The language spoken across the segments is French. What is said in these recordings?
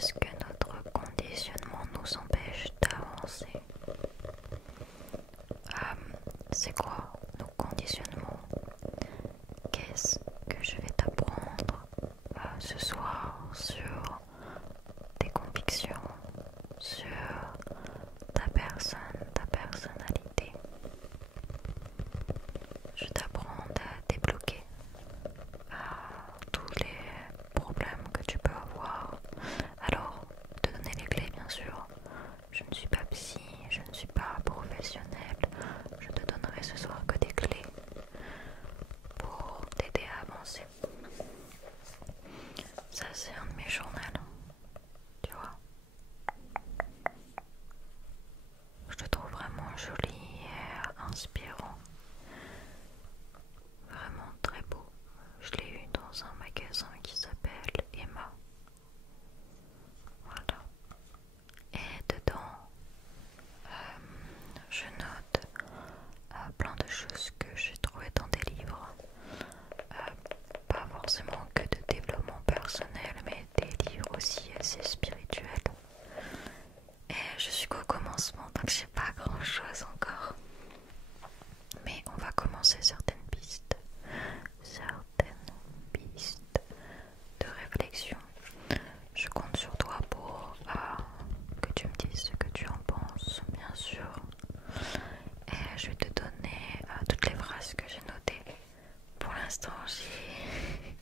Qu'est-ce que notre conditionnement nous empêche d'avancer? C'est quoi nos conditionnements? Qu'est-ce que je vais t'apprendre ce soir sur tes convictions, sur ta personne, ta personnalité? Je vais t'apprendre à débloquer tous les problèmes que tu peux avoir. Alors, te donner les clés, bien sûr. Je ne suis pas psy, je ne suis pas professionnelle. Je te donnerai ce soir que des clés pour t'aider à avancer. Ça, c'est un de mes journaux, tu vois. Je le trouve vraiment joli et inspirant. Vraiment très beau. Je l'ai eu dans un magasin qui s'appelle Emma. Voilà. Et dedans, je note plein de choses que j'ai trouvées dans des livres. Pas forcément que de développement personnel, mais des livres aussi assez spirituels. Et je suis qu'au commencement, donc j'ai pas grand chose encore. Mais on va commencer certaines pistes de réflexion. Je compte sur toi pour que tu me dises ce que tu en penses, bien sûr. Et je vais te donner toutes les phrases que j'ai notées. Pour l'instant, j'ai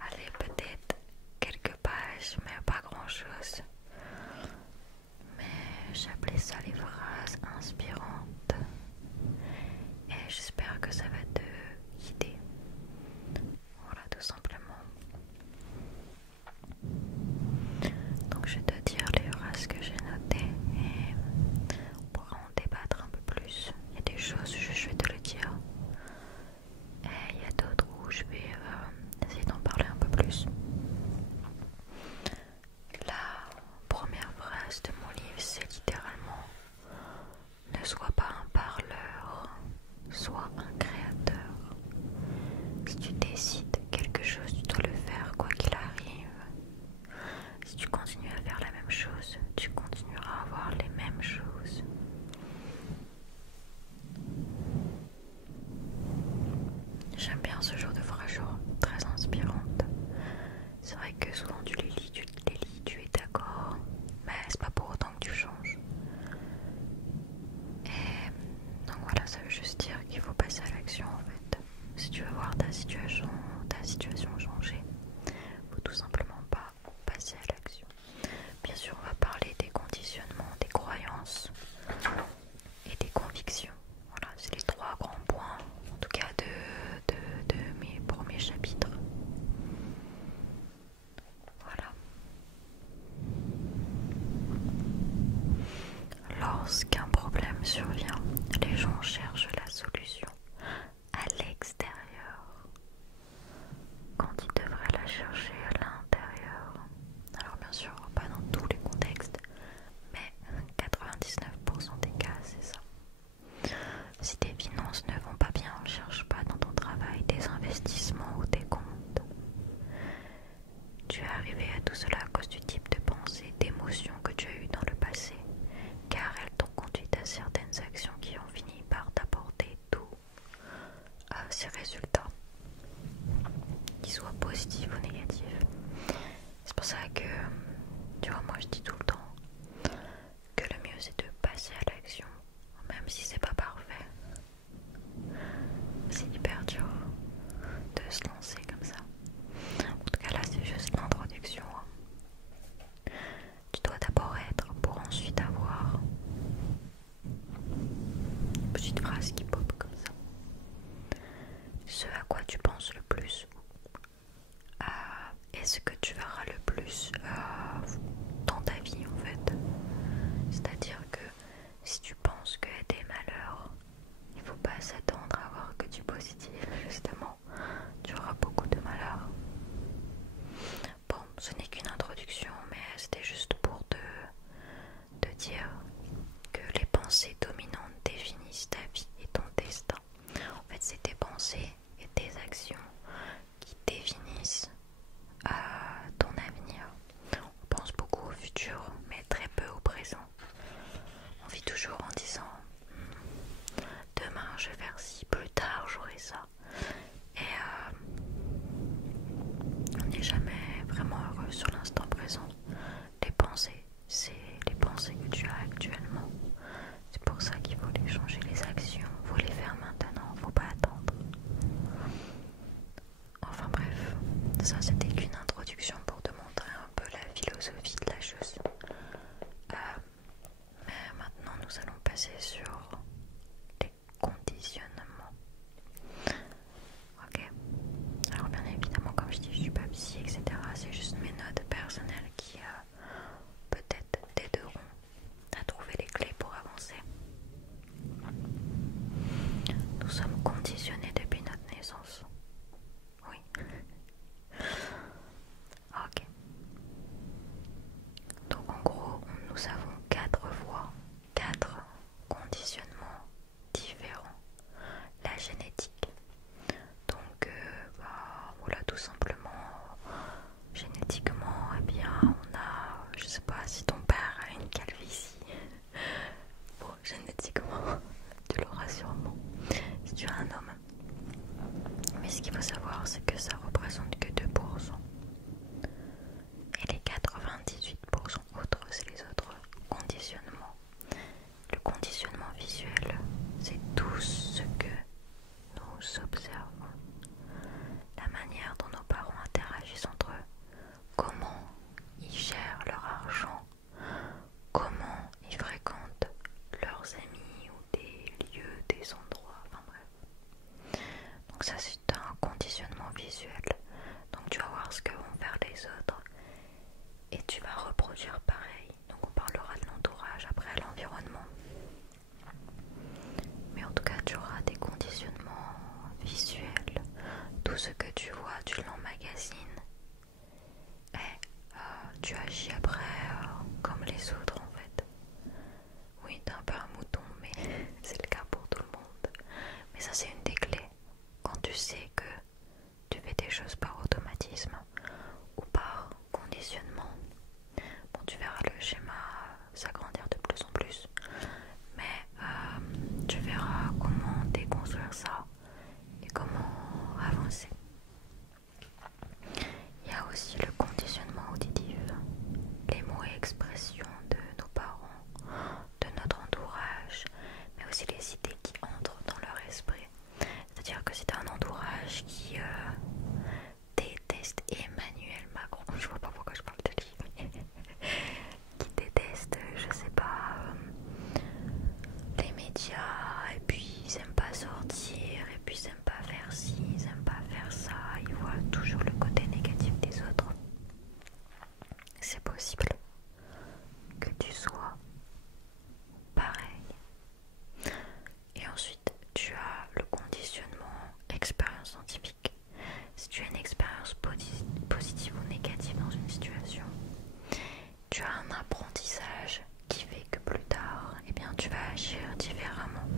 allez, peut-être quelques pages, mais pas grand-chose. Mais j'appelais ça les phrases inspirantes. Et j'espère que ça va te guider. Voilà, tout simplement. Donc je vais te dire les phrases que j'ai notées et on pourra en débattre un peu plus. Il y a des choses où je vais te le dire et il y a d'autres où je vais essayer d'en parler un peu plus. La première phrase de mon livre, c'est littéralement: ne sois pas un parleur, sois un créateur. Si tu décides quelque chose, tu dois le faire quoi qu'il arrive. Si tu continues à faire la même chose, tu continueras à avoir les mêmes choses. J'aime bien ce genre de phrase, très inspirante. C'est vrai que souvent tu les lis, tu es d'accord, mais c'est pas pour autant que tu changes. Et donc voilà, ça veut juste dire qu'il faut passer à l'action en fait. Si tu veux voir ta situation changer, faut tout simplement pas passer à l'action. Bien sûr, on va parler des conditionnements, des croyances et des convictions. Voilà, c'est les trois grands points, en tout cas de mes premiers chapitres. Voilà. Lorsqu'un problème survient, les gens cherchent la solution à l'extérieur quand ils devraient la chercher à l'intérieur. Alors bien sûr, pas dans tous les contextes, mais 99% des cas, c'est ça. Si tes finances ne vont pas bien, cherche pas dans ton travail des investissements ou des comptes. Tu es arrivé à tout cela à cause du type de pensée, d'émotions que tu as eues dans le passé, car elles t'ont conduit à certaines actions qui ont fini par t'apporter tous ces résultats, qu'ils soient positifs ou négatifs. C'est pour ça que, tu vois, moi je dis tout le temps que le mieux c'est de passer à l'action, même si c'est pas parfait. C'est hyper dur de se lancer comme ça. En tout cas là c'est juste l'introduction. Tu dois d'abord être pour ensuite avoir. Une petite phrase qui pop comme ça. Ce à quoi tu penses le plus est ce que tu verras le plus dans ta vie en fait. C'est-à-dire que si tu penses qu'il y a des malheurs, il ne faut pas s'attendre à avoir que du positif. Justement, tu auras beaucoup de malheurs. Bon, ce n'est qu'une introduction, mais c'était juste pour te dire que les pensées dominantes définissent ta vie et ton destin. En fait, c'est tes pensées et tes actions qui définissent ton avenir. On reproduire pareil. Donc on parlera de l'entourage, après l'environnement. Mais en tout cas, tu auras des conditionnements visuels. Tout ce que tu vois, tu l'emmagasines. Et tu agis après comme les autres en fait. Oui, t'es un peu un mouton, mais c'est le cas pour tout le monde. Mais ça, c'est une des clés. Quand tu sais que tu fais des choses par automatisme ou par conditionnement, bon, tu verras le schéma s'agrandir de plus en plus, mais tu verras comment déconstruire ça et comment avancer. Il y a aussi le conditionnement auditif, les mots et expressions de nos parents, de notre entourage, mais aussi les idées qui entrent dans leur esprit. C'est-à-dire que si tu as un entourage qui déteste Emmanuel Macron, je vois pas pourquoi je parle de lui, qui déteste, je sais pas, les médias, et puis ils aiment pas sortir, et puis ils aiment pas faire ci, ils aiment pas faire ça, ils voient toujours le côté négatif des autres. C'est possible que tu sois pareil. Et ensuite, tu as le conditionnement expérience scientifique. Si tu as une expérience positive ou négative dans une situation, tu as un apprentissage qui fait que plus tard, eh bien, tu vas agir différemment.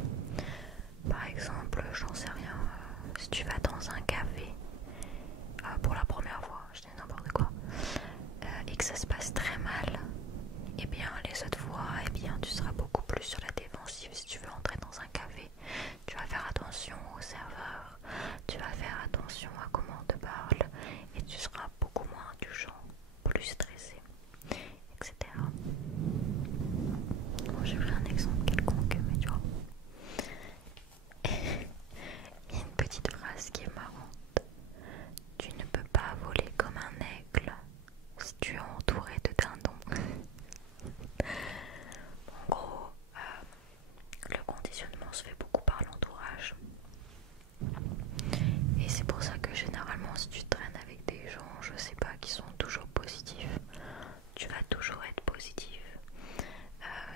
Par exemple, j'en sais rien, si tu vas dans un café pour la première fois, je dis n'importe quoi, et que ça se passe très mal, eh bien les autres fois, eh bien tu seras beaucoup plus sur la défensive. Si tu veux entrer dans un café, tu vas faire attention au serveur, tu vas faire attention à comment on te parle, et tu seras beaucoup moins indulgent, plus stressé, etc. Bon, j'ai pris un exemple quelconque, mais tu vois. Il y a une petite phrase qui est marrante. Tu ne peux pas voler comme un aigle si tu es entouré de dindons. En gros, le conditionnement se fait beaucoup par l'entourage. Et c'est pour ça que généralement, si tu traînes avec des gens, je sais pas, qui sont toujours positifs, tu vas toujours être positif.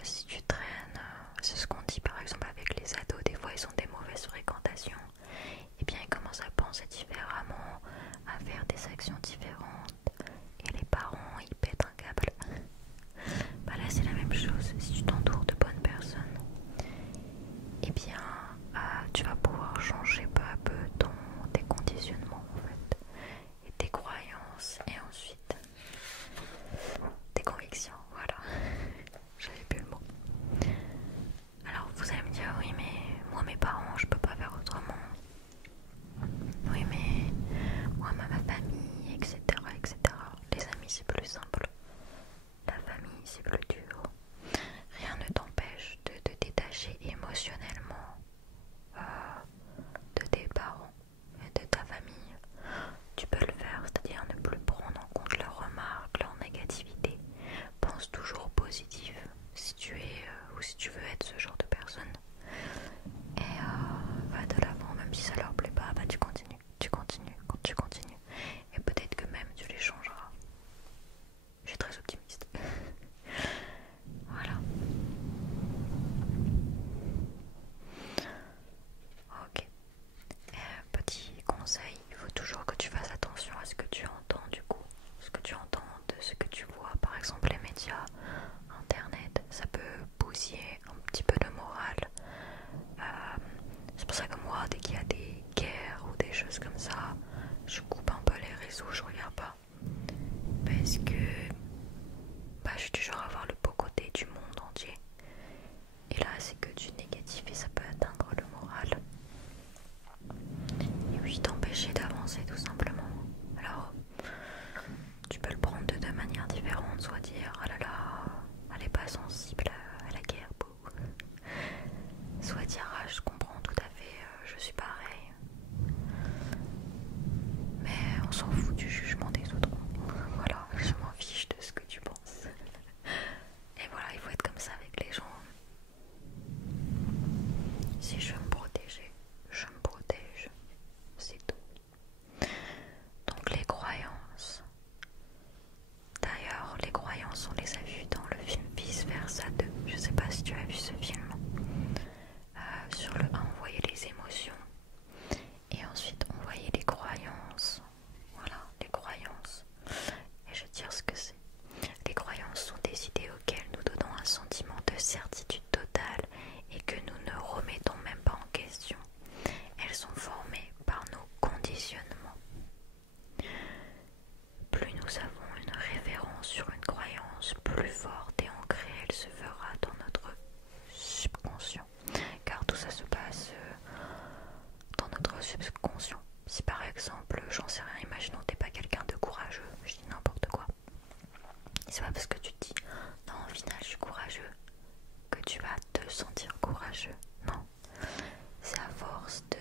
Si tu traînes, c'est ce qu'on dit par exemple avec les ados, des fois ils ont des mauvaises fréquentations, et bien ils commencent à penser différemment, à faire des actions différentes, et les parents ils pètent un câble. Bah là c'est la même chose, si tu t'entoures de bonnes personnes, et bien tu vas pouvoir changer peu à peu tes conditionnements en fait, et tes croyances, et ensuite tes convictions, voilà. J'avais plus le mot. Alors vous allez me dire, oui mais moi mes parents je peux pas faire autrement. Oui mais moi ma famille, etc. etc. Les amis c'est plus simple. La famille c'est plus dur. Rien ne t'empêche de te détacher émotionnellement de tes parents et de ta famille. Tu peux le faire, c'est-à-dire ne plus prendre en compte leurs remarques, leur négativité. Pense toujours positif si tu es ou si tu veux être ce genre de personne. Et va de l'avant, même si ça leur plaît pas, bah tu continues, quand tu continues. Et peut-être que même tu les changeras. Je suis très optimiste. Voilà. Ok. Petit conseil, il faut toujours que tu fasses attention à ce que tu entends du coup. Ce que tu entends, de ce que tu vois. Par exemple les médias, internet, ça peut bousiller un petit peu le moral. C'est pour ça que moi, dès qu'il y a des guerres ou des choses comme ça, je coupe un peu les réseaux, je regarde pas. Parce que je suis toujours à voir le beau côté du monde entier. Et là, c'est que du négatif et ça peut atteindre le moral. Et puis t'empêcher d'avancer tout simplement. Alors, tu peux le prendre de deux manières différentes, soit dire oh là là, elle est pas sensible à la guerre, soit dire ah, je comprends tout à fait, je suis pareil. Mais on s'en fout du jugement des autres. Voilà, je m'en fiche de ce que tu penses. Et voilà, il faut être comme ça avec les gens. Si je veux me protéger, je me protège. C'est tout. croyances, on les a vues dans le film Vice Versa 2. Je sais pas si tu as vu ce film. Sur le 1, on voyait les émotions et ensuite on voyait les croyances. Voilà, les croyances. Et je vais te dire ce que c'est. Les croyances sont des idées auxquelles nous donnons un sentiment de certitude totale et que nous ne remettons même pas en question. Elles sont formées par nos conditionnements. Plus nous avons une référence sur une croyance plus forte et ancrée, elle se fera dans notre subconscient. Car tout ça se passe dans notre subconscient. Si par exemple, j'en sais rien, imaginons que t'es pas quelqu'un de courageux, je dis n'importe quoi. C'est pas parce que tu te dis non, au final je suis courageux que tu vas te sentir courageux. Non, c'est à force de,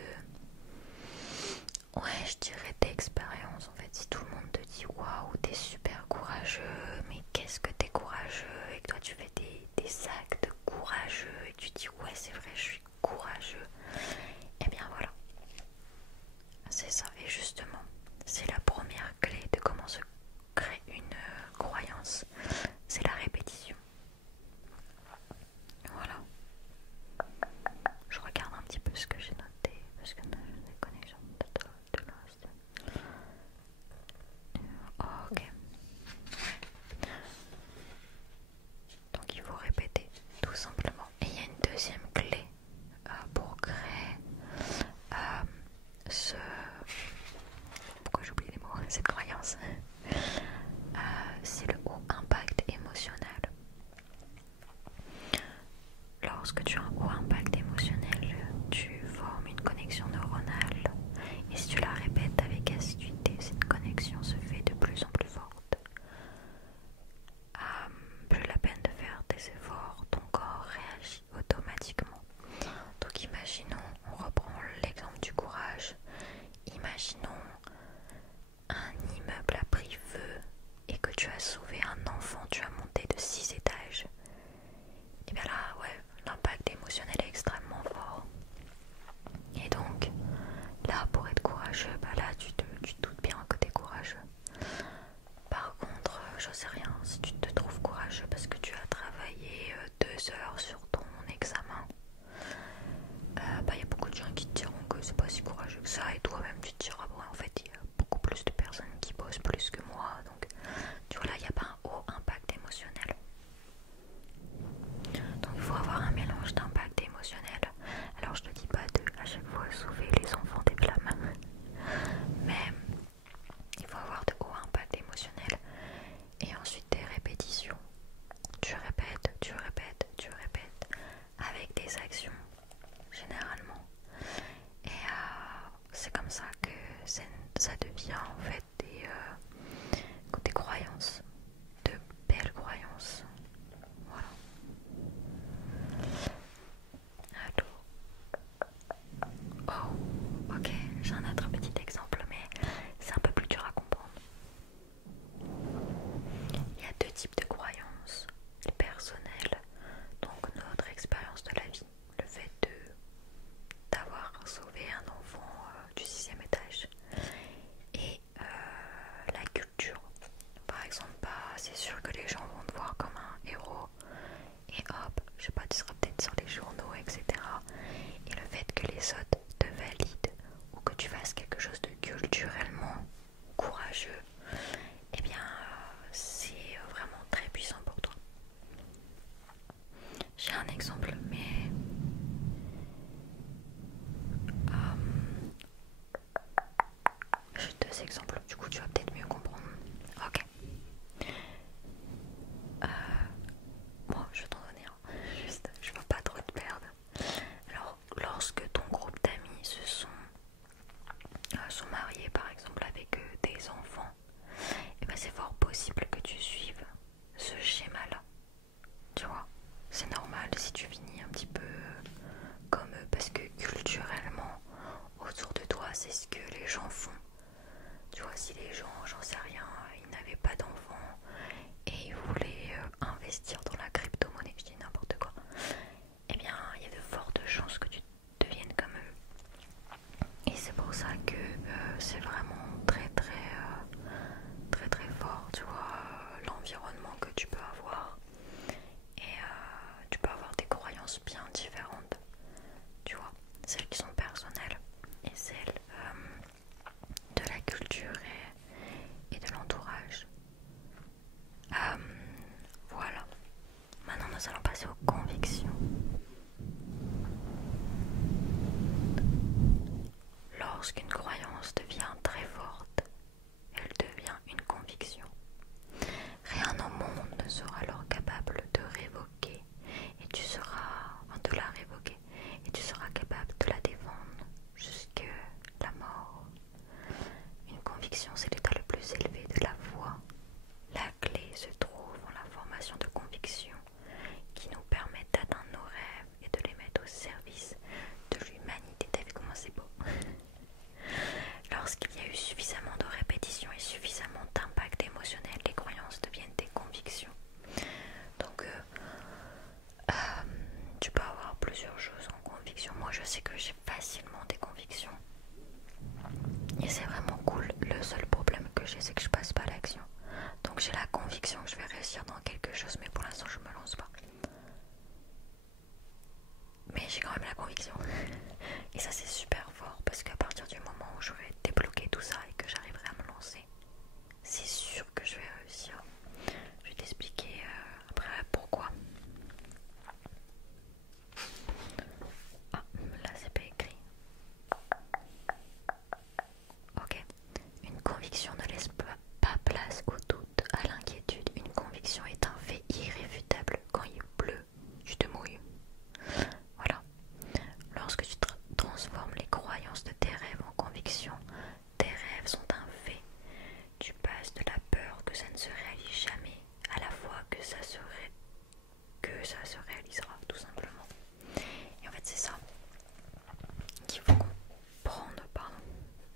ouais, je dirais d'expérience. En fait, si tout le monde te dit waouh, t'es super courageux, mais qu'est-ce que t'es courageux, et que toi tu fais des actes courageux et tu dis ouais, c'est vrai, je suis courageux, et bien voilà, c'est ça. Et justement, c'est la première clé de comment se crée une croyance, c'est la répétition. Voilà. Je regarde un petit peu ce que j'ai noté parce que j'ai des connexions de l'Insta. Ok. Donc il faut répéter tout simplement. Et il y a une deuxième clé pour créer ce... Pourquoi j'oublie les mots? Cette croyance. C'est le haut impact émotionnel. Lorsque tu as un haut impact émotionnel, tu formes une connexion neuronale. Et si tu la répètes avec assiduité, cette connexion se fait de plus en plus forte. Plus la peine de faire des efforts, ton corps réagit automatiquement. Donc imaginons, on reprend l'exemple du courage. Imaginons un immeuble a pris feu et que tu as sauvé un enfant, tu as monté de 6 étages. Et bien là, ouais, l'impact émotionnel est extrêmement fort. Et donc, là, pour être courageux, bah là, tu te doutes bien que tu es courageux. Par contre, je sais rien, si tu te trouves courageux parce que tu as travaillé 2 heures sur ton examen, bah il y a beaucoup de gens qui te diront que c'est pas si courageux que ça, et toi-même tu te diras bon, en fait il y a beaucoup plus de personnes qui bossent plus que moi, donc tu vois là il n'y a pas un haut impact émotionnel. Donc il faut avoir un mélange d'impact émotionnel. Alors je te dis pas de à chaque fois sauver les enfants des flammes, mais il faut avoir de hauts impacts émotionnels et ensuite des répétitions. Tu répètes, tu répètes, tu répètes avec des actions généralement. Et c'est comme ça que ça devient en fait des croyances, de belles croyances. Voilà. Alors, oh, ok, j'ai un autre petit exemple, mais c'est un peu plus dur à comprendre. Il y a 2 types de croyances, les personnelles, donc notre expérience de la vie, le fait d'avoir sauvé un enfant du 6e étage, et la culture. Par exemple, bah, c'est sûr que les gens vont te voir comme un héros, et hop, je sais pas, tu seras peut-être sur les journaux, etc. Et le fait que les autres te valident ou que tu fasses quelque chose de culturellement courageux, eh bien c'est vraiment très puissant pour toi. J'ai un exemple, mais j'ai 2 exemples, du coup tu vas peut-être mieux comprendre. Ok. Bon, je vais t'en donner un, juste, je veux pas trop te perdre. croyances bien différentes, tu vois, celles qui sont personnelles et celles de la culture et de l'entourage. Voilà, maintenant nous allons passer aux convictions. Lorsqu'une croyance devient très forte, elle devient une conviction. Rien au monde ne sera alors capable de révoquer et tu seras, de la révoquer et tu seras capable de la défendre jusque la mort. Une conviction, c'est l'état le plus élevé de la foi. La clé se trouve en la formation de convictions qui nous permettent d'atteindre nos rêves et de les mettre au service de l'humanité. T'as vu comment c'est beau? Lorsqu'il y a eu suffisamment de répétitions et suffisamment d'impact émotionnel, les croyances deviennent des convictions. Donc, tu peux avoir plusieurs choses en conviction. Moi, je sais que j'ai facilement des convictions. Et c'est vraiment cool. Le seul problème que j'ai, c'est que je passe pas à l'action. Donc, j'ai la conviction que je vais réussir dans quelque chose, mais pour l'instant, je me lance pas. Mais j'ai quand même la conviction. Et ça, c'est super fort parce qu'à partir du moment où je vais débloquer tout ça et que j'arriverai à me lancer, c'est sûr que je vais réussir. Je vais t'expliquer après pourquoi. Ah, là c'est pas écrit. Ok. Une conviction ne laisse pas place au doute, à l'inquiétude. Une conviction est un fait irréfutable. Quand il pleut, tu te mouilles. Voilà. Lorsque tu transformes les croyances de tes rêves en convictions, tes rêves sont un fait. Tu passes de la peur que ça ne se réalise jamais à la foi que ça se réalisera, tout simplement. Et en fait, c'est ça qu'il faut comprendre. Pardon,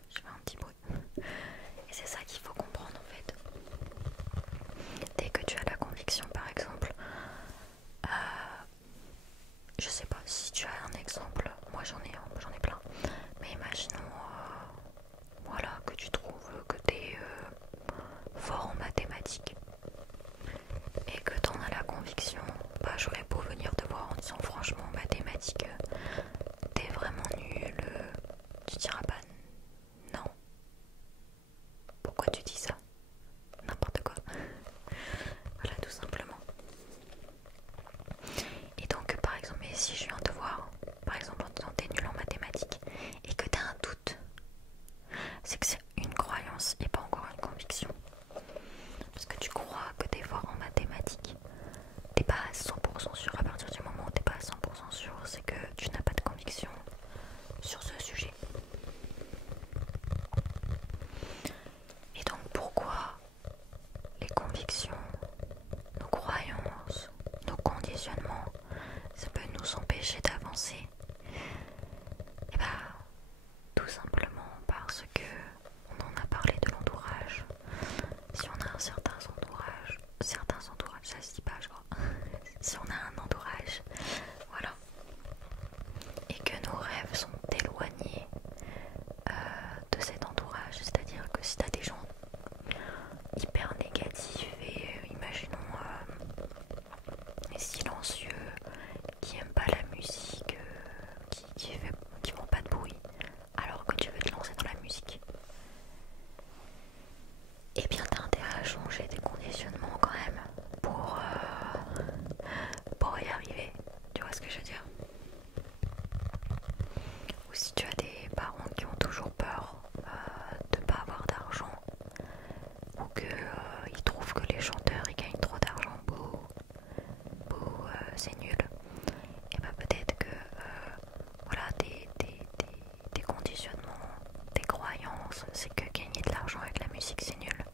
je fais un petit bruit. Et c'est ça qu'il faut comprendre en fait. Dès que tu as la conviction, par exemple, je sais pas si tu as un exemple, moi j'en ai plein, mais imaginons voilà, que tu trouves que tu es fort en mathématiques et que tu en as la conviction, bah j'aurais beau venir te voir en disant franchement mathématiques t'es vraiment nul, tu diras pas non. Pourquoi tu dis ça? N'importe quoi. Voilà, tout simplement. Et donc par exemple, si je viens te voir par exemple en disant t'es nul en mathématiques et que t'as un doute, c'est que c'est une croyance et pas encore une conviction. Parce que tu crois que t'es fort en mathématiques, t'es pas à 100% sûr. À partir du moment où t'es pas à 100% sûr, c'est que tu n'as pas de conviction sur ce sujet. Et donc pourquoi les convictions, nos croyances, nos conditionnements, ça peut nous empêcher d'avancer? Et bah tout simplement parce que on en a parlé de l'entourage. Si on a certains entourages, ça se dit pas je crois. Si on a un entourage, voilà, et que nos rêves sont éloignés de cet entourage, c'est-à-dire que si t'as des gens hyper négatifs et imaginons silencieux, qui aiment pas la musique, qui font pas de bruit, alors que tu veux te lancer dans la musique, et bien t'as intérêt à changer tes conditionnements quand même pour y arriver. Tu vois ce que je veux dire? Ou si tu as des parents qui ont toujours peur de pas avoir d'argent, ou qu'ils trouvent que les chanteurs ils gagnent trop d'argent, c'est nul. Et bah peut-être que voilà, tes conditionnements, tes croyances, c'est que gagner de l'argent avec la musique c'est nul.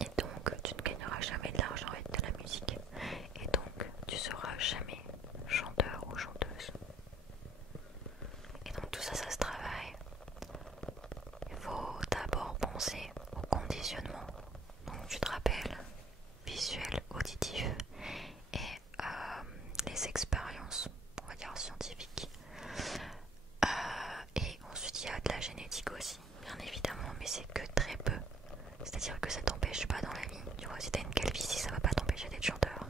Et donc tu ne gagneras jamais de l'argent avec de la musique. Et donc tu seras jamais chanteur ou chanteuse. Et donc tout ça, ça se travaille. Il faut d'abord penser au conditionnement. Donc tu te rappelles, visuel, auditif et les expériences, on va dire scientifiques. Et ensuite il y a de la génétique aussi, bien évidemment, mais c'est que très peu. C'est-à-dire que ça t'empêche pas dans la vie. Tu vois, si t'as une calvitie, ça va pas t'empêcher d'être chanteur.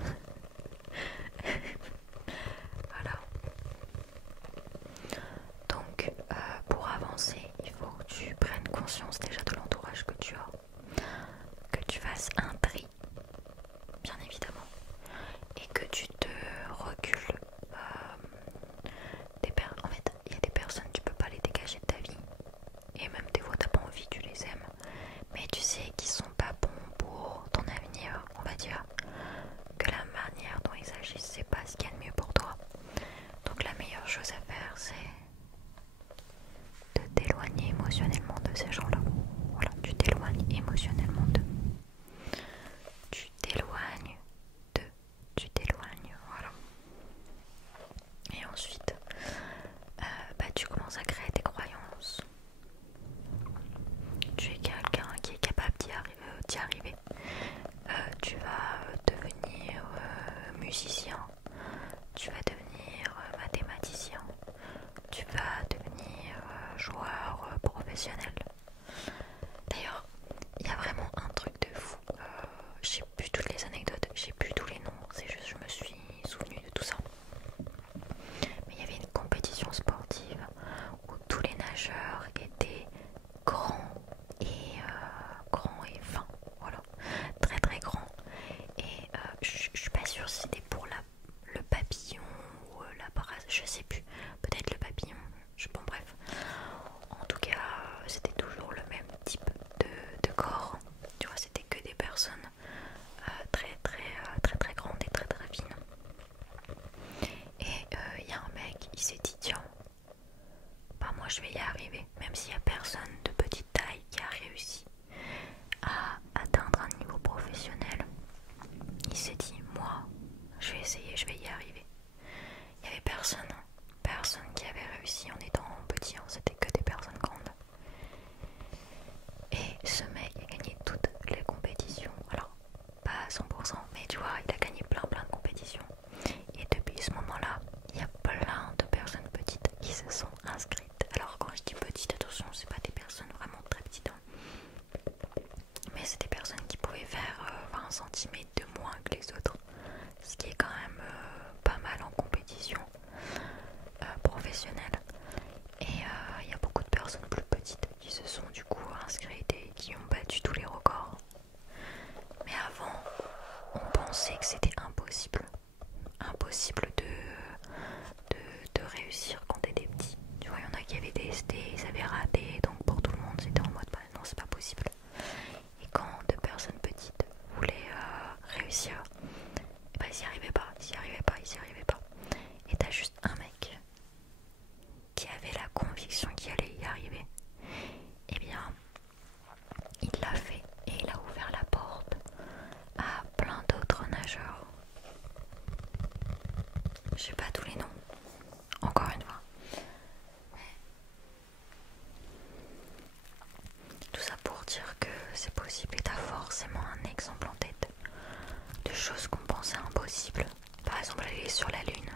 de choses qu'on pensait impossibles. Par exemple, aller sur la Lune.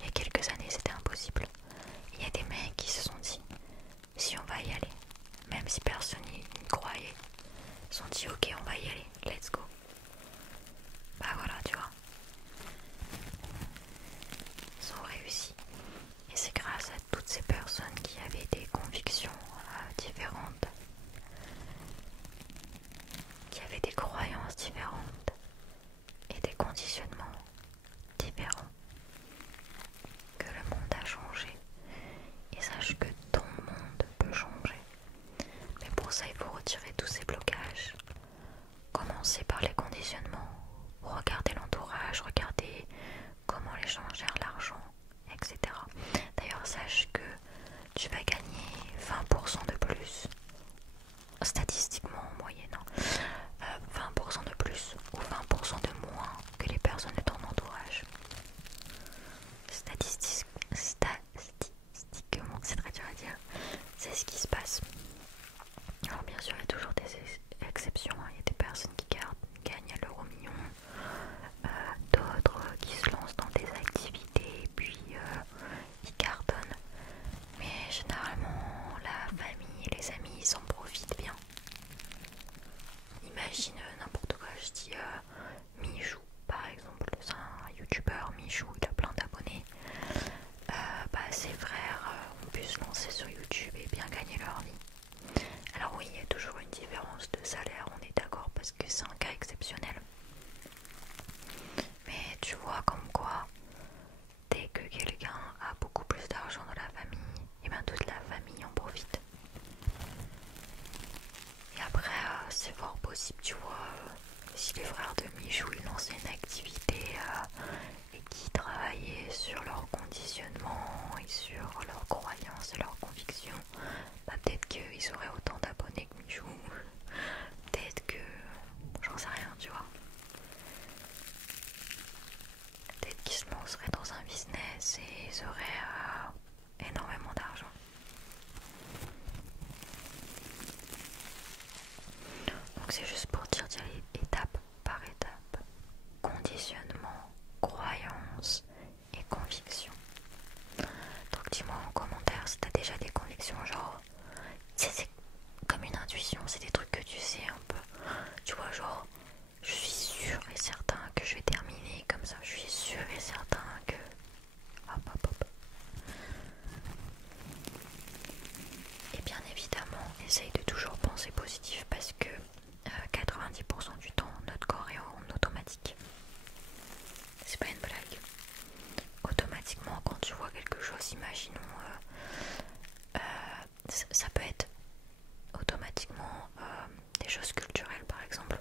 Il y a quelques années, c'était impossible. Il y a des mecs qui se sont dit, si on va y aller, même si personne n'y croyait, ils se sont dit, ok, on va y aller, let's go. Bah voilà, tu vois. Ils ont réussi. Et c'est grâce à toutes ces personnes qui avaient des convictions différentes, qui avaient des croyances différentes et des conditionnements différents, que le monde a changé. Et sache que ton monde peut changer. Mais pour ça, il faut retirer tous ces blocages. Commencer par les conditionnements, regarder l'entourage, regarder comment les gens gèrent l'argent, etc. D'ailleurs, sache que tu vas gagner 20% de plus, statistiquement en moyenne, 20% de plus ou 20% de moins que les personnes de ton entourage. Statistiquement, c'est très dur à dire, c'est ce qui se passe. Alors bien sûr, il y a toujours des exceptions, il y a des personnes qui gagnent à l'euro million, d'autres qui se lancent dans des activités et puis ils cartonnent. Mais généralement, la famille et les amis, ils s'en profitent bien. Imagine n'importe quoi, je dis Michou par exemple, c'est un youtubeur, Michou, il a plein d'abonnés. Ses frères ont pu se lancer sur YouTube et bien gagner leur vie. Alors oui, il y a toujours une différence de salaire, on est d'accord, parce que c'est un cas exceptionnel. Mais tu vois comme quoi, dès que quelqu'un a beaucoup plus d'argent dans la famille, et bien toute la famille en profite. Et après, c'est fort possible, tu vois, si les frères de Michou ils lançaient une activité et qui travaillaient sur leur conditionnement et sur leurs croyances et leurs convictions, peut-être qu'ils auraient autant d'abonnés que Michou. Peut-être que... j'en sais rien, tu vois. Peut-être qu'ils se lanceraient dans un business et ils auraient énormément d'argent. Donc c'est juste pour dire étape par étape. Conditionnement, croyance et conviction. Donc dis-moi en commentaire si t'as déjà des convictions genre... c'est comme une intuition, c'est des trucs que tu sais un peu. Tu vois genre, je suis sûr et certain que je vais terminer comme ça. Je suis sûr et certain que... hop hop hop. Et bien évidemment, essaye de toujours penser positif parce que 90% du temps, notre corps est en automatique. C'est pas une blague. Automatiquement, quand tu vois quelque chose, imaginons, ça peut être automatiquement des choses culturelles par exemple.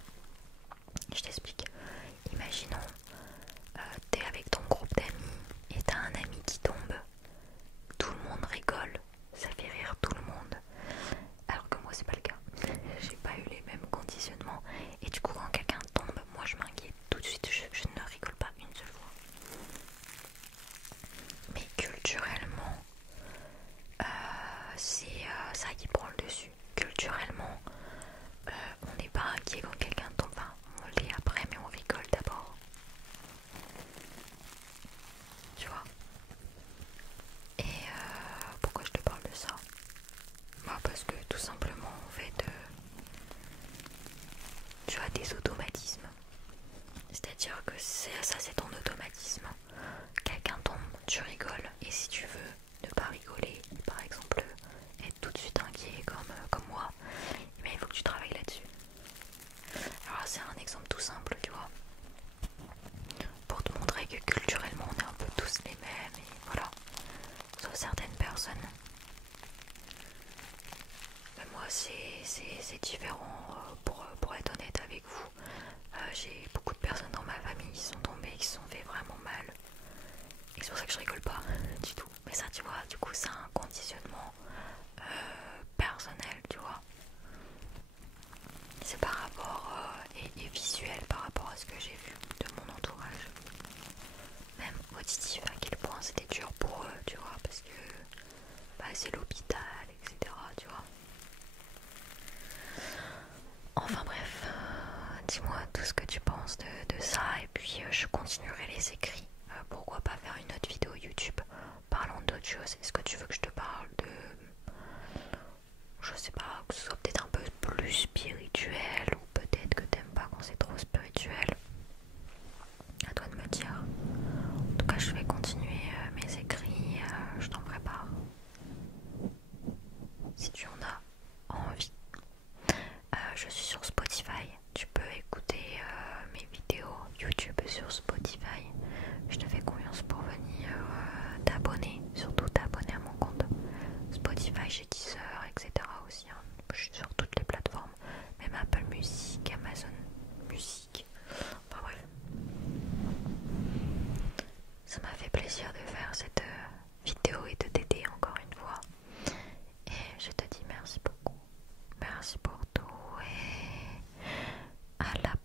Je t'explique. Imaginons, t'es avec ton groupe d'amis et t'as un ami qui tombe. Tout le monde rigole, ça fait rire tout le monde. Alors que moi c'est pas le cas. J'ai pas eu les mêmes conditionnements. Et du coup quand quelqu'un tombe, moi je m'inquiète tout de suite, je ne rigole pas une seule fois. Mais culturellement, c'est ça qui prend le dessus. Culturellement, on n'est pas inquiet quand quelqu'un tombe. Enfin, on l'est après, mais on rigole d'abord. Tu vois. Et pourquoi je te parle de ça? Parce que tout simplement, en fait, tu as des automatismes. C'est-à-dire que ça, c'est ton automatisme. Quelqu'un tombe, tu rigoles. Et si tu veux ne pas rigoler, par exemple, être tout de suite inquiet comme moi, mais il faut que tu travailles là-dessus. Alors là, c'est un exemple tout simple, tu vois. Pour te montrer que culturellement, on est un peu tous les mêmes. Et voilà. Sauf certaines personnes. Mais moi, c'est différent, pour être honnête avec vous. J'ai beaucoup de personnes dans ma famille qui sont tombées, qui se sont fait vraiment mal. Et c'est pour ça que je rigole pas du tout. Mais ça, tu vois, du coup, c'est un conditionnement personnel, tu vois. C'est par rapport et visuel par rapport à ce que j'ai vu de mon entourage. Même auditif, à quel point c'était dur pour eux, tu vois, parce que c'est l'hôpital, etc. Tu vois. Enfin bref, dis-moi tout ce que tu penses de ça, et puis je continuerai les écrits. Pourquoi pas faire une autre vidéo YouTube parlant d'autres choses. Est-ce que tu veux que je te parle de, je sais pas, que ce soit peut-être un peu plus spirituel, ou peut-être que t'aimes pas quand c'est trop spirituel? À toi de me dire. En tout cas, je vais continuer mes écrits, je t'en prépare si tu en as envie. Je suis sur Spotify, tu peux écouter mes vidéos YouTube sur Spotify. Je te fais confiance pour venir t'abonner, surtout t'abonner à mon compte Spotify, j'ai Deezer, etc. aussi. Hein. Je suis sur toutes les plateformes, même Apple Music, Amazon Music. Enfin bref. Ça m'a fait plaisir de faire cette vidéo et de t'aider encore une fois. Et je te dis merci beaucoup. Merci pour tout et à la